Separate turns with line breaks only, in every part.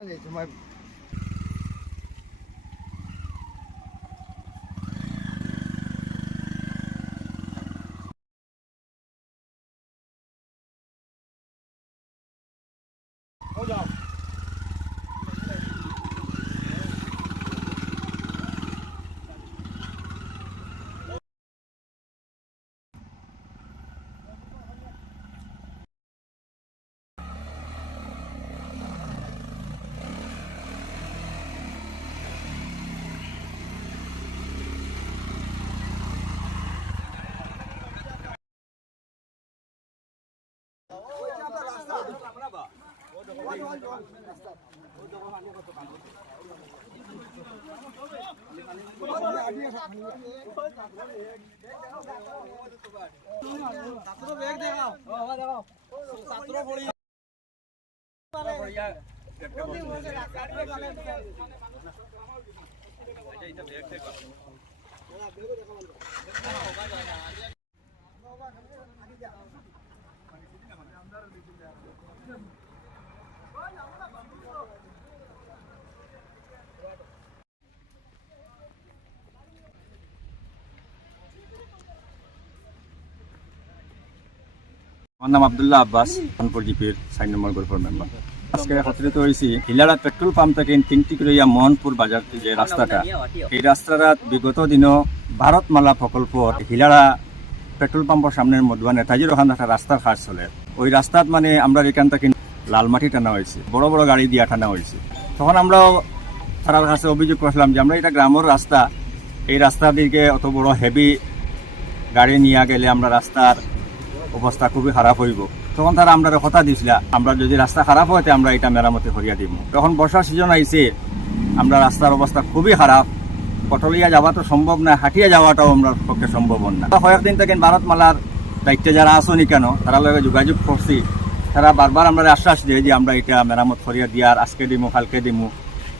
Để chúng. আচ্ছা এটা ব্যাগ দেখা আমার নাম আবদুল্লাহ আব্বাস খানপুর জিপির সাইন নম্বর গ্রুপের মেম্বার আজকে একত্রিত হয়েছি হিলারা পেট্রোল পাম্প থেকে তিনটি করে ইয়া মোহনপুর বাজার যে রাস্তাটা। এই রাস্তাটা বিগত দিনও ভারতমালা প্রকল্প হিলারা পেট্রোল পাম্পের সামনের মধ্যে নেতাজির ওখানে একটা রাস্তার কাজ চলে। ওই রাস্তাত মানে আমরা এখান থেকে লাল মাটি টানা হয়েছে, বড় বড় গাড়ি দিয়া টানা হয়েছে। তখন আমরাও তার কাছে অভিযোগ করছিলাম যে আমরা এটা গ্রামের রাস্তা, এই রাস্তার দিকে অত বড় হেভি গাড়ি নিয়ে গেলে আমরা রাস্তার অবস্থা খুবই খারাপ হইব। তখন তারা আমরা কথা দিছিল, আমরা যদি রাস্তা খারাপ হয় আমরা এটা মেরামতি করিয়া দিব তখন বর্ষার সিজন আইছে, আমরা রাস্তার অবস্থা খুবই খারাপ। পটলিয়া যাওয়া তো সম্ভব না, হাঁটিয়া যাওয়াটাও আমরা পক্ষে সম্ভব না। কয়েকদিন থেকে ভারতমালার দায়িত্বে যারা আসনি কেন, তারা লগে যোগাযোগ করছি। তারা বারবার আমরা আশ্বাস দিয়ে যে আমরা এটা মেরামত করিয়া দিয়ার আজকে দিমু, কালকে দিমু,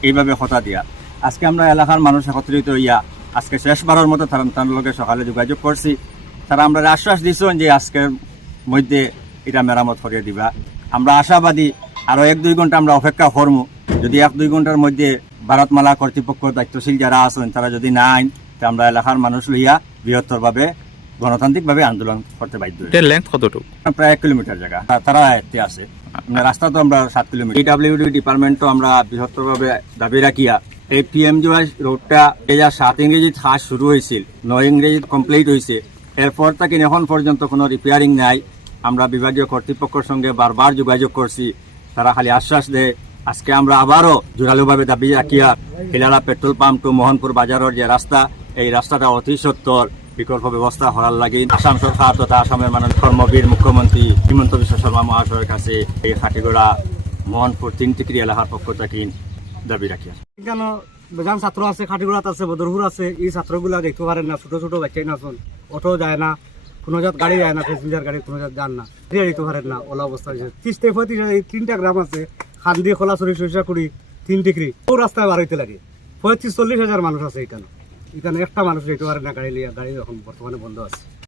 এইভাবে কথা দিয়া। আজকে আমরা এলাকার মানুষ একত্রিত হইয়া, আজকে শেষবারের মতো তার লগে সকালে যোগাযোগ করছি। তারা আমরা আশ্বাস দিছেন যে আজকের মধ্যে এটা মেরামত করিয়ে দিবা। আমরা আশাবাদী আরও এক দুই ঘণ্টা আমরা অপেক্ষা করব। যদি এক দুই ঘণ্টার মধ্যে ভারতমালা কর্তৃপক্ষ দায়িত্বশীল যারা আছেন তারা যদি না আইন তা আমরা এলাকার মানুষ লইয়া বৃহত্তরভাবে গণতান্ত্রিকভাবে আন্দোলন করতে বাধ্য
লেন্থ কতটুকু?
প্রায় এক কিলোমিটার জায়গা। তারা এতে আছে। রাস্তা তো আমরা সাত কিলোমিটার। পিডাব্লিউডি ডিপার্টমেন্টও আমরা বৃহত্তরভাবে দাবি রাখিয়া এই পিএম রোডটা দুই হাজার সাত ইংরেজিত কাজ শুরু হয়েছিল নয় ইংরেজিত কমপ্লিট হয়েছে। এরপর থেকে এখন পর্যন্ত কোনো রিপেয়ারিং নাই। আমরা বিভাগীয় কর্তৃপক্ষের সঙ্গে বারবার যোগাযোগ করছি। তারা খালি আশ্বাস দেয়, আজকে আমরা আবারও জোরালোভাবে দাবি রাখিয়া হিলালা পেট্রোল পাম্প টু মোহনপুর বাজারের যে রাস্তা, এই রাস্তাটা অতি সত্তর। বিকল্প ব্যবস্থা করার লাগে আসাম সরকার তথা আসামের মাননীয় কর্মবীর মুখ্যমন্ত্রী হিমন্ত বিশ্ব শর্মা মহাশয়ের কাছে এই খাটিগড়া মোহনপুর তিনটিকরি এলাকার পক্ষ থেকে দাবি রাখি
কেন বেজান ছাত্র আছে, খাটিগুড়াত আছে বদরপুর আছে। এই ছাত্রগুলা দেখতে পারেন না, ছোট ছোট বাচ্চাই না শোন অটো যায় না, কোনো জাত গাড়ি যায় না প্যাসেঞ্জার গাড়ি কোনো জাত যান না। দিয়ে দিতে পারেন না, ওলা অবস্থা হয়েছে ত্রিশ পঁয়ত্রিশ এই তিনটা গ্রাম আছে, খান্দি খোলাছড়ি সরিষাকুড়ি তিন ডিগ্রি ও রাস্তায় বার হইতে লাগে। পঁয়ত্রিশ চল্লিশ হাজার মানুষ আছে এখানে এখানে একটা মানুষ যেতে পারে না, গাড়ি লিয়া গাড়ি এখন বর্তমানে বন্ধ আছে।